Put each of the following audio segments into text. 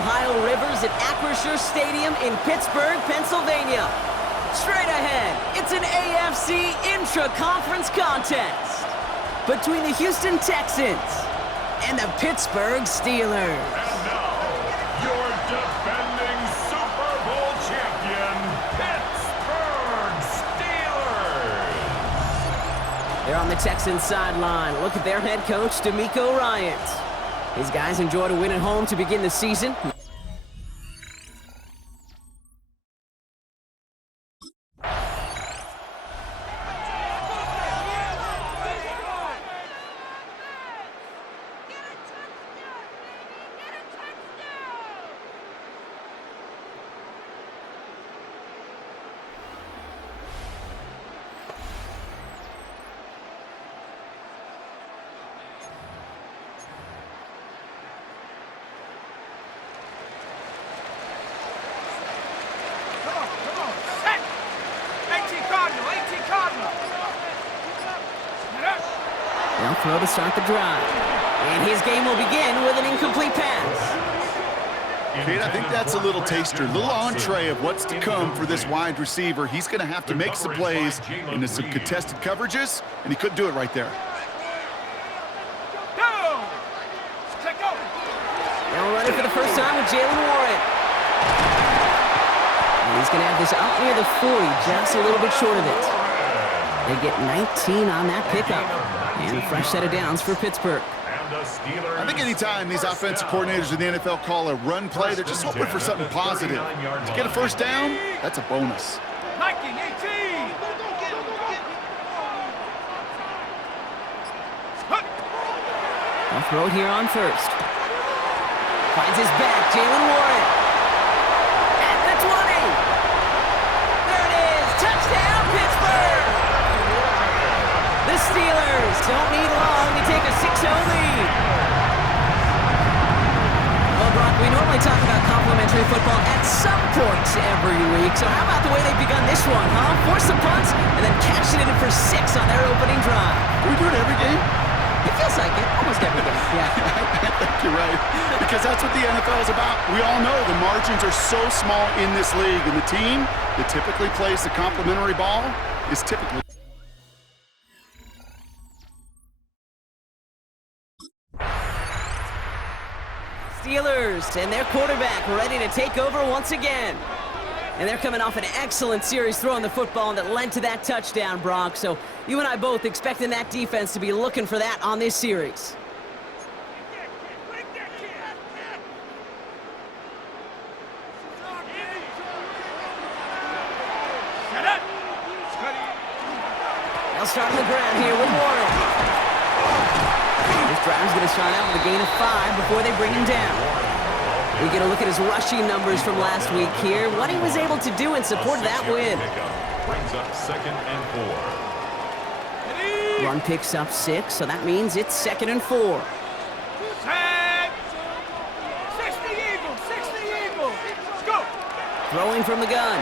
Ohio Rivers at Acrisure Stadium in Pittsburgh, Pennsylvania. Straight ahead, it's an AFC intra-conference contest between the Houston Texans and the Pittsburgh Steelers. And now, your defending Super Bowl champion, Pittsburgh Steelers. They're on the Texans sideline. Look at their head coach, DeMeco Ryans. His guys enjoyed a win at home to begin the season. They'll throw to start the drive. And his game will begin with an incomplete pass. Kate, I think that's a little taster, a little entree of what's to come for this wide receiver. He's going to have to make some plays into some contested coverages, and he couldn't do it right there. They'll run it for the first time with Jalen Warren. And he's going to have this up near the 40, just a little bit short of it. They get 19 on that pickup. And a fresh set of downs for Pittsburgh. I think anytime these offensive coordinators in the NFL call a run play, they're just hoping for something positive. To get a first down, that's a bonus. They'll throw it here on first. Finds his back, Jalen Warren. At the 20. There it is. Touchdown, Pittsburgh. The Steelers don't need long to take a 6-0 lead. Well, Brock, we normally talk about complimentary football at some point every week. So how about the way they've begun this one, huh? Force some punts and then cashing it in for 6 on their opening drive. Do we do it every game? It feels like it. Almost every game, yeah. I think you're right. Because that's what the NFL is about. We all know the margins are so small in this league. And the team that typically plays the complimentary ball is typically... Steelers and their quarterback ready to take over once again. And they're coming off an excellent series throwing the football that led to that touchdown, Brock. So you and I both expecting that defense to be looking for that on this series. They'll start on the ground here with Warren. This drive's going to start out with a gain of 5 before they bring him down. We get a look at his rushing numbers from last week here, what he was able to do in support of that win. Brings up 2nd and 4. Run picks up 6, so that means it's 2nd and 4. 60 Eagles, let's go. Throwing from the gun.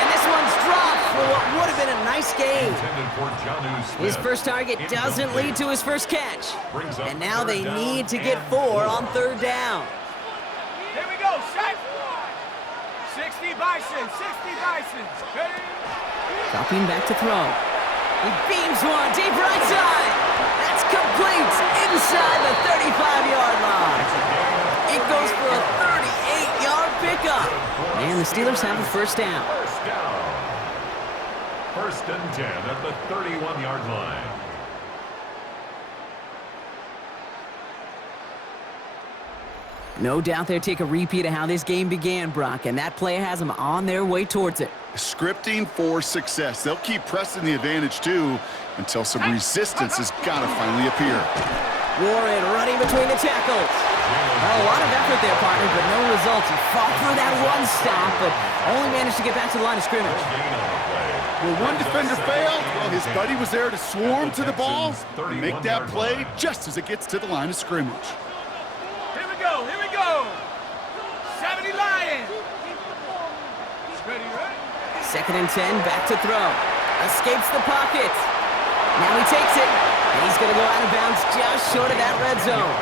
And this one's dropped for what would have been a nice game. His first target doesn't lead to his first catch. And now they need to get 4 on 3rd down. Here we go, set. 60 Bison. Dropping back to throw. He beams one deep right side. That's complete inside the 35-yard line. It goes for a 38-yard pickup. And the Steelers have a first down. 1st and 10 at the 31-yard line. No doubt they'll take a repeat of how this game began, Brock, and that play has them on their way towards it. Scripting for success. They'll keep pressing the advantage, too, until some resistance has got to finally appear. Warren running between the tackles. A lot of effort there, partner, but no results. He fought through that run stop, but only managed to get back to the line of scrimmage. Well, one defender failed. Well, his buddy was there to swarm to the ball and make that play just as it gets to the line of scrimmage. Here we go. 70 Lions. Ready, right? 2nd and 10, back to throw. Escapes the pocket. Now he takes it, and he's going to go out of bounds just short of that red zone.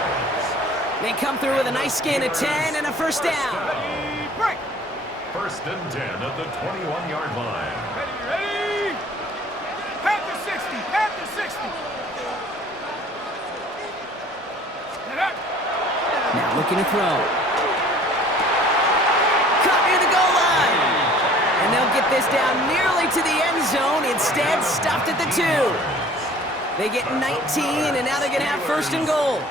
They come through with a nice gain of 10 and a first down. Ready, break. First and 10 at the 21-yard line. Ready. Panther 60. Panther 60. Get up. Now looking to throw. Caught near the goal line. And they'll get this down nearly to the end zone. Instead, stopped at the 2. They get 19, and now they're going to have first and goal.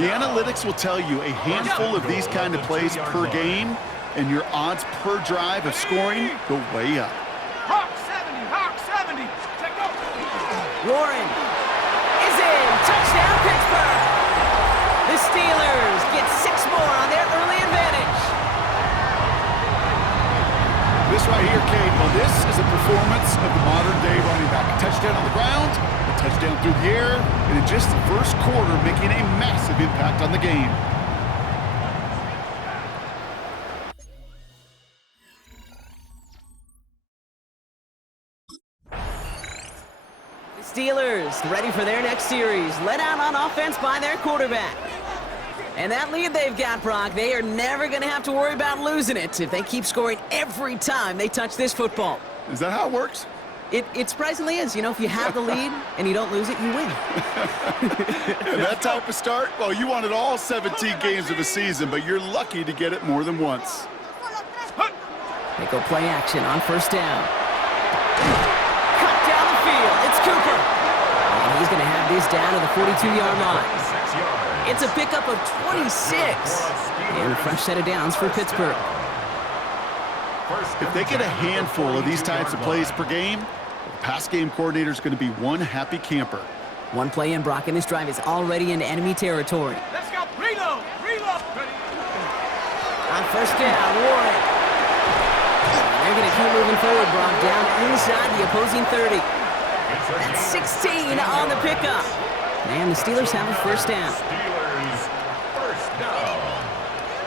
The analytics will tell you a handful of these kind of plays per game, and your odds per drive of scoring go way up. Hawk 70. Hawk 70. Check go. Warren is in. Touchdown, Pittsburgh. The Steelers get 6 more on their early advantage. This right here, Kate, well, this is a performance of the modern-day running back. A touchdown on the ground, a touchdown through the air, and in just the first quarter, making a massive impact on the game. The Steelers ready for their next series, led out on offense by their quarterback. And that lead they've got, Brock, they are never going to have to worry about losing it if they keep scoring every time they touch this football. Is that how it works? It surprisingly is. You know, if you have the lead and you don't lose it, you win. And that type of start, well, you wanted all 17 games of a season, but you're lucky to get it more than once. They go play action on first down. Cut down the field. It's Cooper. And he's going to have this down to the 42-yard line. 6 yards. It's a pickup of 26. And a fresh set of downs for Pittsburgh. If they get a handful of these types of plays per game, the pass game coordinator is going to be one happy camper. One play in, Brock, and this drive is already into enemy territory. Let's go. Reload. Reload. Ready. On first down, Warren. They're going to keep moving forward, Brock, down inside the opposing 30. That's 16 on the pickup. And the Steelers have a first down. Steelers first down.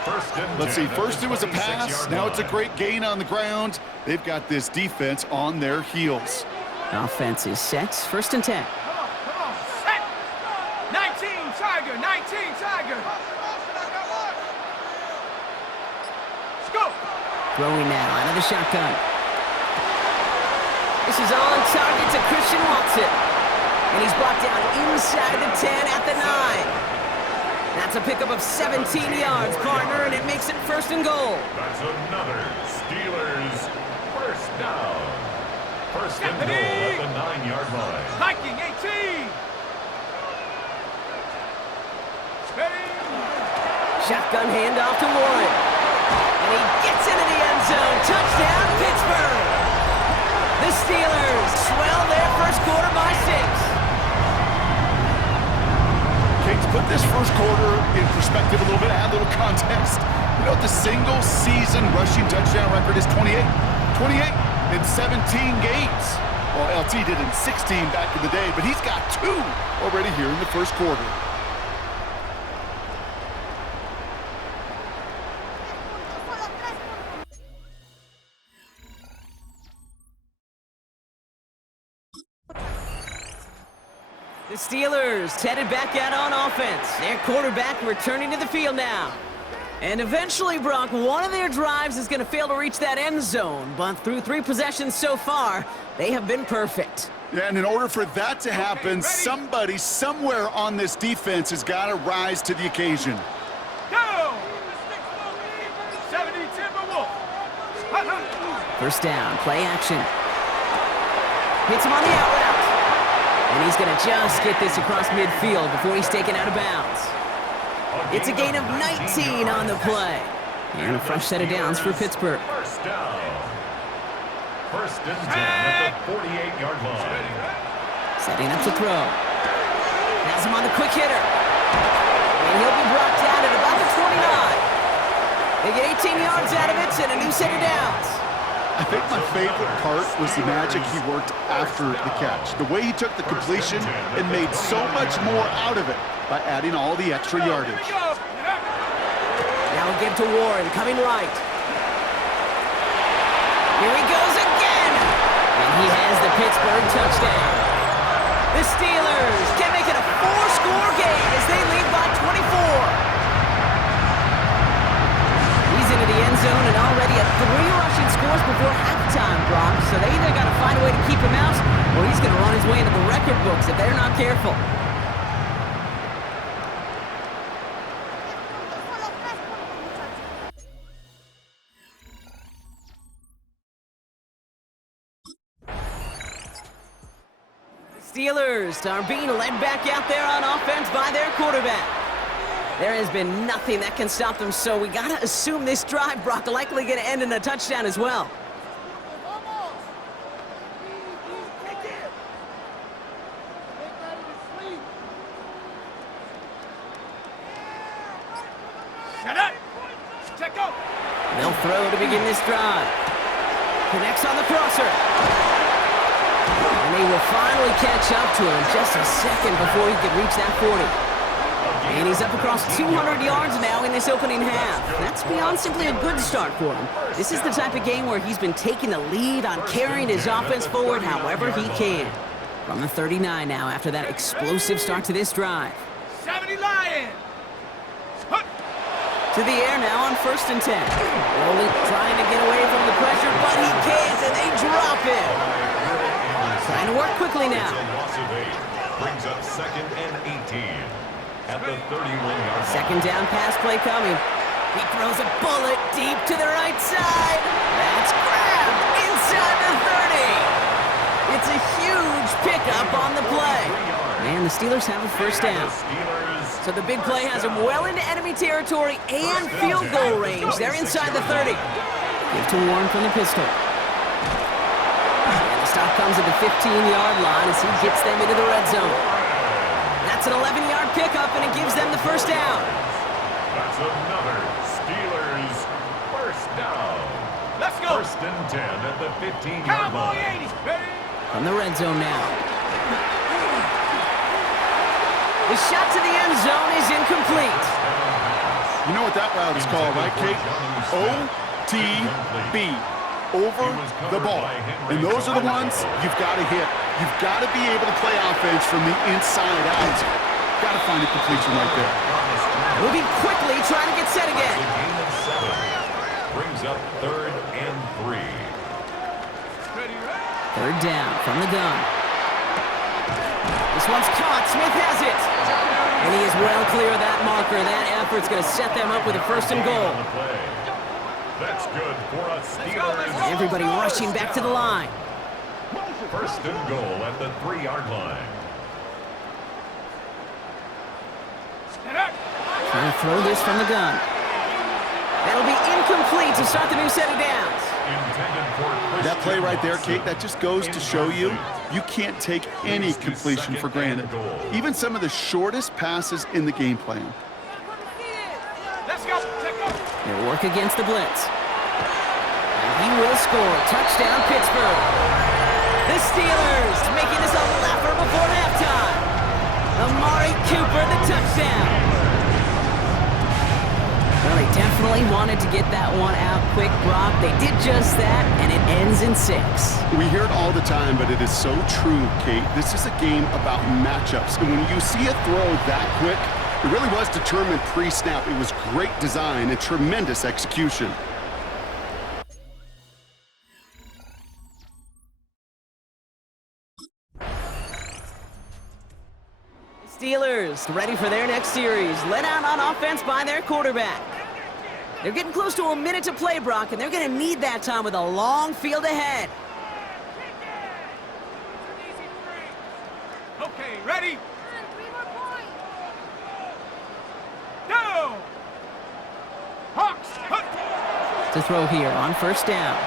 First and Let's 10 see, first it was a pass, 46-yard now it's a line. great gain on the ground. They've got this defense on their heels. Offense is set. First and 10. Come on. Set. 19 Tiger. 19 Tiger. Let's go. Throwing now out of the shotgun. This is on target to Christian Watson. And he's brought down inside the 10 at the 9. That's a pickup of 17 yards, partner, and it makes it first and goal. That's another Steelers first down. First and goal at the 9-yard line. Viking 18. Ready. Shotgun handoff to Warren. And he gets into the end zone. Touchdown, Pittsburgh. The Steelers swell their first quarter by 6. Kings, put this first quarter in perspective a little bit, add a little context. You know what the single season rushing touchdown record is? 28. 28 in 17 games. Well, LT did in 16 back in the day, but he's got 2 already here in the first quarter. The Steelers headed back out on offense. Their quarterback returning to the field now. And eventually, Brock, one of their drives is going to fail to reach that end zone. But through 3 possessions so far, they have been perfect. Yeah, and in order for that to happen, somebody somewhere on this defense has got to rise to the occasion. Go. 70 Timberwolf. First down, play action. Hits him on the out route. And he's going to just get this across midfield before he's taken out of bounds. It's a gain of 19 on the play. And a fresh set of downs for Pittsburgh. First down. First and 10 at the 48-yard line. Setting up to throw. Has him on the quick hitter. And he'll be brought down at about the 29. They get 18 yards out of it and a new set of downs. I think my favorite part was the magic he worked after the catch. The way he took the completion and made so much more out of it by adding all the extra yardage. Now a give to Warren, coming right. Here he goes again! And he has the Pittsburgh touchdown. The Steelers can make it a 4-score game as they lead by 24. 3 rushing scores before halftime, Brock, so they either got to find a way to keep him out, or he's going to run his way into the record books if they're not careful. Steelers are being led back out there on offense by their quarterback. There has been nothing that can stop them, so we got to assume this drive, Brock, likely going to end in a touchdown as well. Shut up! Check out! They'll throw to begin this drive. Connects on the crosser. And they will finally catch up to him just a second before he could reach that 40. And he's up across 200 yards now in this opening half. That's beyond simply a good start for him. This is the type of game where he's been taking the lead on carrying his offense forward however he can. From the 39 now after that explosive start to this drive. 70 Lions! To the air now on 1st and 10. Only trying to get away from the pressure, but he can't, and they drop it. Trying to work quickly now. Loss of 8 brings up 2nd and 18 at the 31-yard line. Second down pass play coming. He throws a bullet deep to the right side. That's grabbed inside the 30. It's a huge pickup on the play. And the Steelers have a first down. So the big play has him well into enemy territory and field goal range. They're inside the 30. Give to Warren from the pistol. And the stop comes at the 15-yard line as he gets them into the red zone. That's an 11-yard pickup, and it gives them the first down. That's another Steelers first down. Let's go! 1st and 10 at the 15-yard Cowboy line. 80, ready? From the red zone now. The shot to the end zone is incomplete. You know what that route is called, right, Kate? OTB. Over the ball. And those are the ones you've got to hit. You've got to be able to play offense from the inside out. Got to find a completion right there. Moving quickly, trying to get set again. Gain of 7 brings up 3rd and 3. Ready, ready? Third down from the gun. This one's caught. Smith has it. And he is well clear of that marker. That effort's going to set them up with a 1st and goal. That's good for a Steelers. Everybody rushing back to the line. 1st and goal at the 3-yard line. Trying to throw this from the gun. That'll be incomplete to start the new set of downs. That play right there, Kate, that just goes to show you can't take any completion for granted. Even some of the shortest passes in the game plan. Let's go! Check go! They work against the blitz. And he will score. Touchdown, Pittsburgh. The Steelers making this a laugher before halftime. Amari Cooper, the touchdown. Well, they definitely wanted to get that one out quick, Brock. They did just that, and it ends in 6. We hear it all the time, but it is so true, Kate. This is a game about matchups. And when you see a throw that quick, it really was determined pre-snap. It was great design and tremendous execution. Steelers ready for their next series. Led out on offense by their quarterback. They're getting close to a minute to play, Brock, and they're going to need that time with a long field ahead. Okay, ready? Down! Hawks! To throw here on 1st down.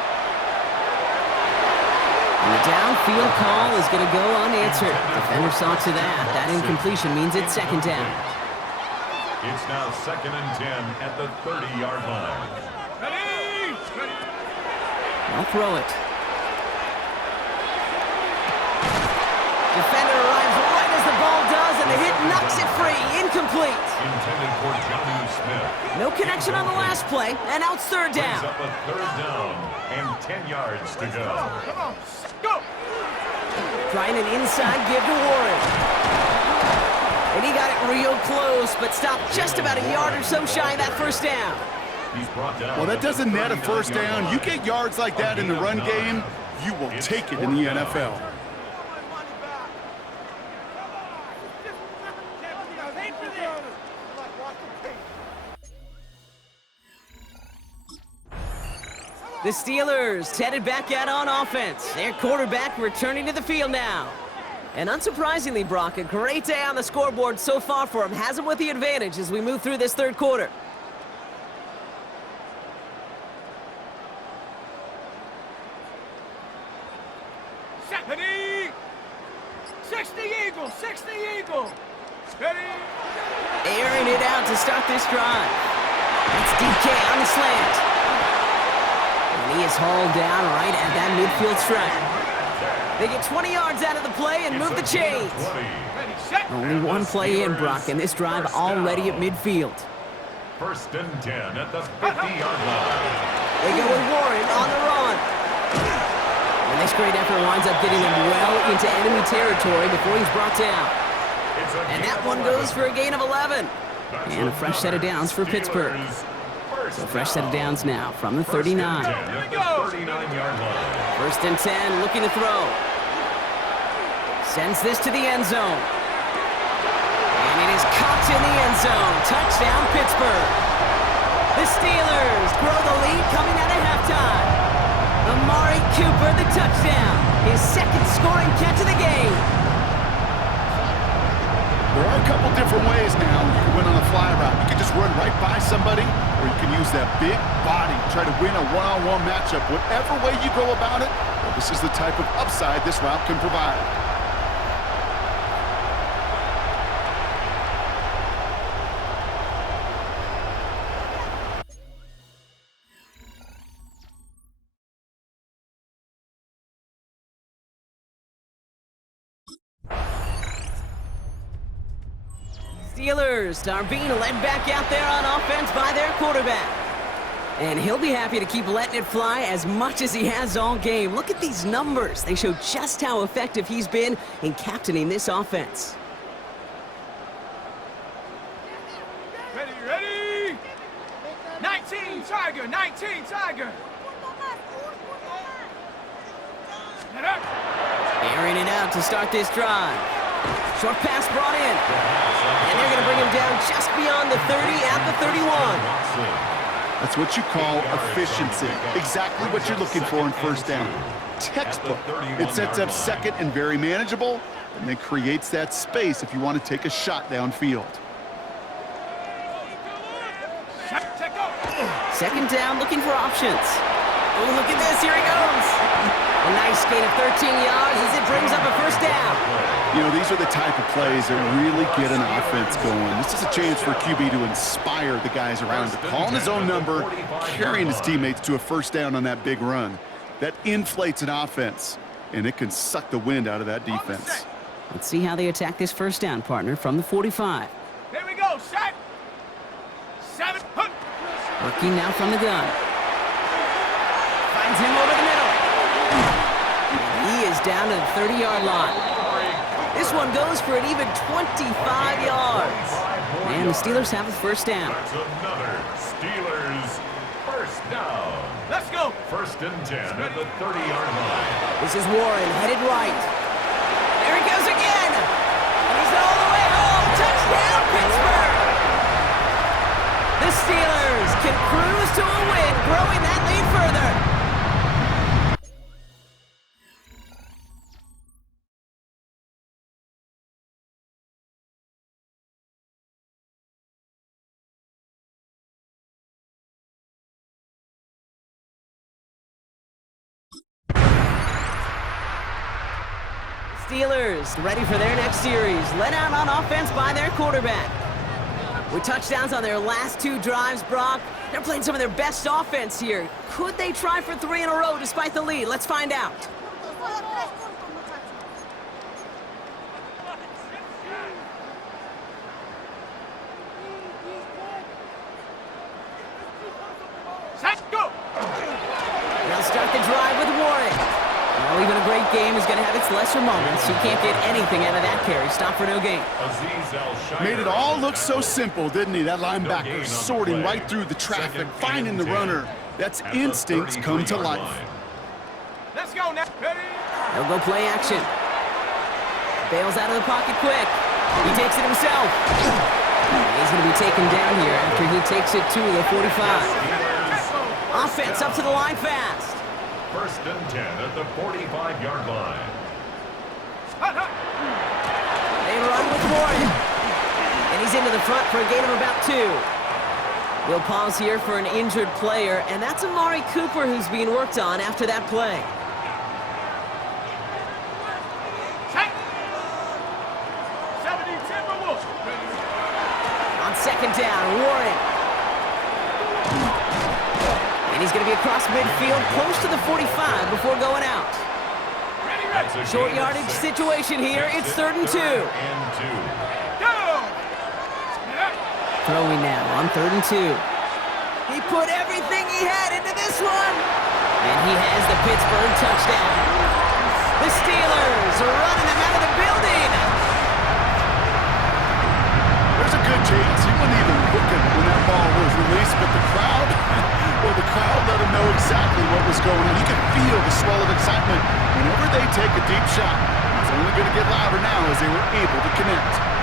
And the downfield call is going to go unanswered. Defender saw to that. That incompletion means it's 2nd down. It's now 2nd and 10 at the 30-yard line. Ready? Ready? I'll throw it. Defender arrives right as the ball does, and the hit knocks it free. Incomplete. Intended for Johnny Smith. No connection on the last play, and now it's 3rd down. Brings up a 3rd down and 10 yards to go. Come on, go! Trying an inside give to Warren. And he got it real close, but stopped just about a yard or so shy of that 1st down. He's brought down. Well, that doesn't net a first 39-yard down. line. You get yards like that in the run game, you will take it in the NFL. The Steelers headed back out on offense. Their quarterback returning to the field now. And unsurprisingly, Brock, a great day on the scoreboard so far for him. Has him with the advantage as we move through this third quarter. Ready? 60 Eagle, 60 Eagle. Ready? Airing it out to start this drive. That's DK on the slant. And he is hauled down right at that midfield stripe. They get 20 yards out of the play and move the chains. Ready, set. Only one play in, Brock, and this drive already at midfield. First and 10 at the 50-yard line. They go with Warren on the run. And this great effort winds up getting them well into enemy territory before he's brought down. And that one goes for a gain of 11. And a fresh set of downs for Pittsburgh. So fresh set of downs now from the 39. Here we go. 39-yard line. First and 10, looking to throw. Sends this to the end zone. And it is caught in the end zone. Touchdown, Pittsburgh. The Steelers grow the lead coming out of halftime. Amari Cooper, the touchdown. His second scoring catch of the game. There are a couple different ways now you can win on a fly route. You can just run right by somebody, or you can use that big body, try to win a one-on-one matchup. Whatever way you go about it, well, this is the type of upside this route can provide. Steelers are being led back out there on offense by their quarterback. And he'll be happy to keep letting it fly as much as he has all game. Look at these numbers. They show just how effective he's been in captaining this offense. Ready, ready. 19 Tiger, 19 Tiger. Get up. Airing it out to start this drive. Short pass brought in. And they're going to bring him down just beyond the 30 at the 31. That's what you call efficiency. Exactly what you're looking for in first down. Textbook. It sets up second and very manageable, and then creates that space if you want to take a shot downfield. Second down, looking for options. Oh, look at this. Here he goes. A nice gain of 13 yards as it brings up a first down. You know, these are the type of plays that really get an offense going. This is a chance for QB to inspire the guys around him, calling his own number, carrying his teammates to a first down on that big run. That inflates an offense, and it can suck the wind out of that defense. Let's see how they attack this first down, partner, from the 45. Here we go, set. 7. Working now from the gun. Finds him over the middle. He is down to the 30-yard line. This one goes for an even 25 yards. And the Steelers have the first down. That's another Steelers first down. Let's go. First and 10 at the 30-yard line. This is Warren headed right. There he goes again. And he's all the way home. Touchdown, Pittsburgh. The Steelers can cruise to a win, growing that lead further. Steelers ready for their next series, led out on offense by their quarterback. With touchdowns on their last 2 drives, Brock, they're playing some of their best offense here. Could they try for 3 in a row despite the lead? Let's find out. Set, go. They'll start the drive with Warren. Well, even a great game is going to have its lesser moments. You can't get anything out of that carry. Stop for no gain. Made it all look so simple, didn't he? That linebacker sorting right through the traffic, finding the runner. That's instincts come to life. Let's go now. Ready? They'll go play action. Bails out of the pocket quick. He takes it himself. He's going to be taken down here after he takes it to the 45. Offense up to the line fast. 1st and 10 at the 45-yard line. They run with Warren. And he's into the front for a gain of about 2. We'll pause here for an injured player, and that's Amari Cooper who's being worked on after that play. On 2nd down, Warren. And he's going to be across midfield, close to the 45 before going out. Short yardage situation here. It's 3rd and 2. Throwing now on 3rd and 2. He put everything he had into this one. And he has the Pittsburgh touchdown. The Steelers are running them out of the building. There's a good chance he wasn't even looking when that ball was released, but the crowd, well, the crowd let him know exactly what was going on. You could feel the swell of excitement. Whenever they take a deep shot, it's only going to get louder now as they were able to connect.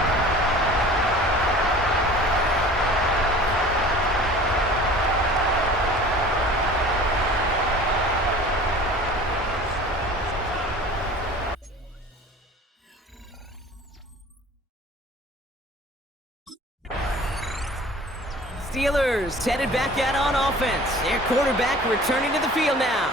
Steelers headed back out on offense. Their quarterback returning to the field now.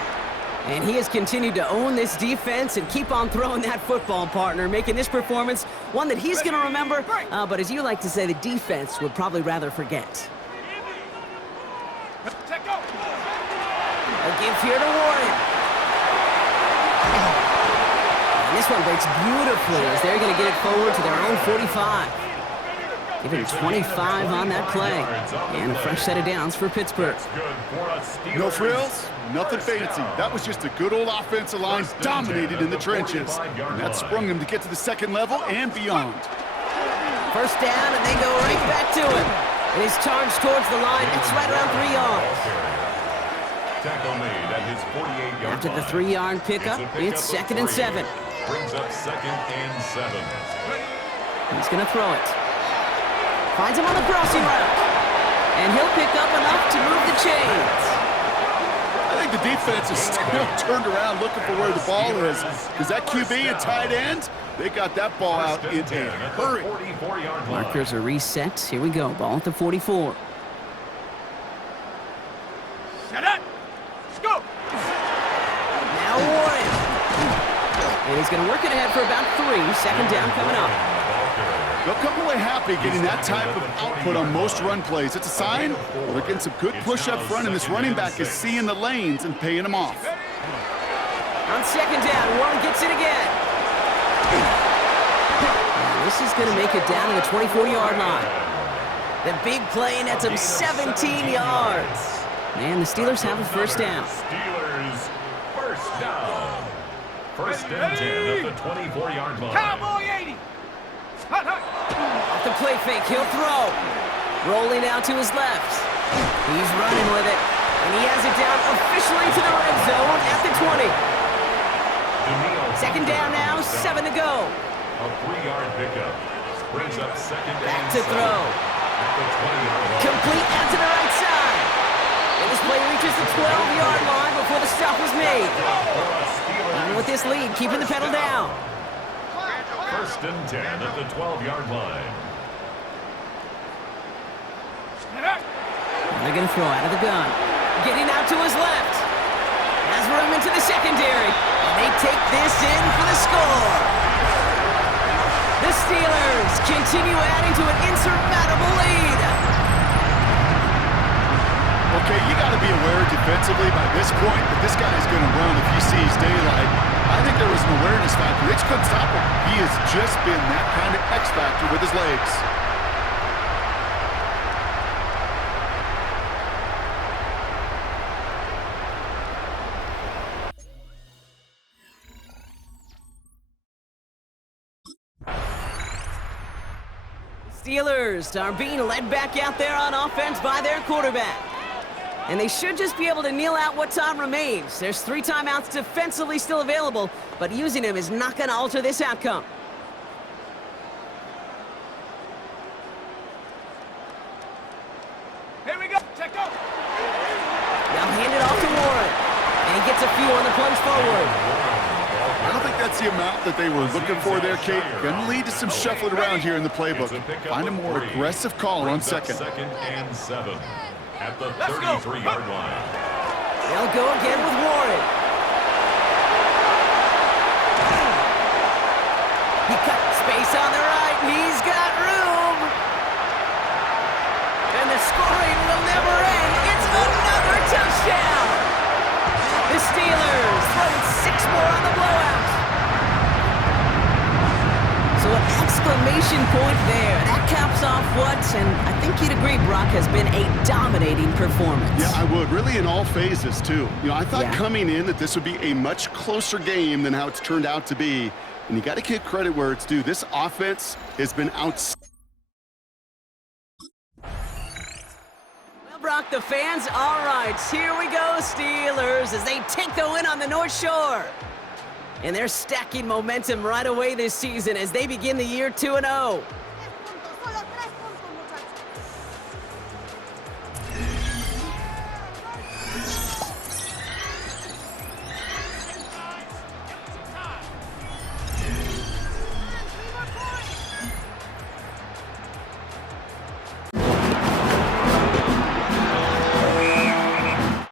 And he has continued to own this defense and keep on throwing that football, partner, making this performance one that he's going to remember, but as you like to say, the defense would probably rather forget. A give here to Warren. And this one breaks beautifully as they're going to get it forward to their own 45. Give it 25 on that play. And a fresh set of downs for Pittsburgh. No frills, nothing fancy. That was just a good old offensive line dominated in the trenches. And that sprung them to get to the 2nd level and beyond. 1st down, and they go right back to him. And he's charged towards the line. It's right around 3 yards. After the 3-yard pickup, it's 2nd and 7. Brings up 2nd and 7. He's going to throw it. Finds him on the crossing route. And he'll pick up enough to move the chains. I think the defense is still turned around looking for where the ball is. Because that QB and tight end, they got that ball out in a hurry. Markers are reset. Here we go. Ball at the 44. Set up. Go. Now Warren. And he's going to work it ahead for about 3. 2nd down coming up. They'll come away happy getting that type of output on most run plays. It's a sign well, they're getting some good push up front, and this running back is seeing the lanes and paying them off. On 2nd down, Warren gets it again. And this is going to make it down to the 24-yard line. The big play nets him 17 yards. And the Steelers have a 1st down. Steelers 1st down. 1st and 10 at the 24-yard line. Cowboy 80. Off the play fake, he'll throw. Rolling out to his left. He's running with it. And he has it down officially to the red zone at the 20. 2nd down now, 7 to go. A 3-yard pickup. Brings up 2nd and Back to 7 throw. at the 20-yard line. Complete out to the right side. And this play reaches the 12-yard line before the stop was made. Even with this lead, keeping the pedal down. 1st and 10 at the 12-yard line. And they're going to throw out of the gun. Getting out to his left. Has room into the secondary. And they take this in for the score. The Steelers continue adding to an insurmountable lead. Okay, you got to be aware defensively by this point that this guy is going to run if he sees daylight. I think there was an awareness factor. They just couldn't stop him. He has just been that kind of X factor with his legs. Steelers are being led back out there on offense by their quarterback. And they should just be able to kneel out what time remains. There's 3 timeouts defensively still available, but using them is not going to alter this outcome. Here we go. Check out. Now hand it off to Warren. And he gets a few on the plunge forward. I don't think that's the amount that they were looking for there, Kate. Going to lead to some shuffling around here in the playbook. Find a more aggressive call on second. Second and 7 at the 33-yard line. They'll go again with Warren. He cut space on the right. He's got room. And the scoring will never end. It's another touchdown. The Steelers throwing 6 more on the blowout. So an exclamation point there. That caps off what, and I think you'd agree, Brock, has been a dominating performance. Yeah, I would. Really in all phases, too. I thought coming in that this would be a much closer game than how it's turned out to be. And you got to give credit where it's due. This offense has been outstanding. Brock, the fans, all right, here we go, Steelers, as they take the win on the North Shore. And they're stacking momentum right away this season as they begin the year 2-0.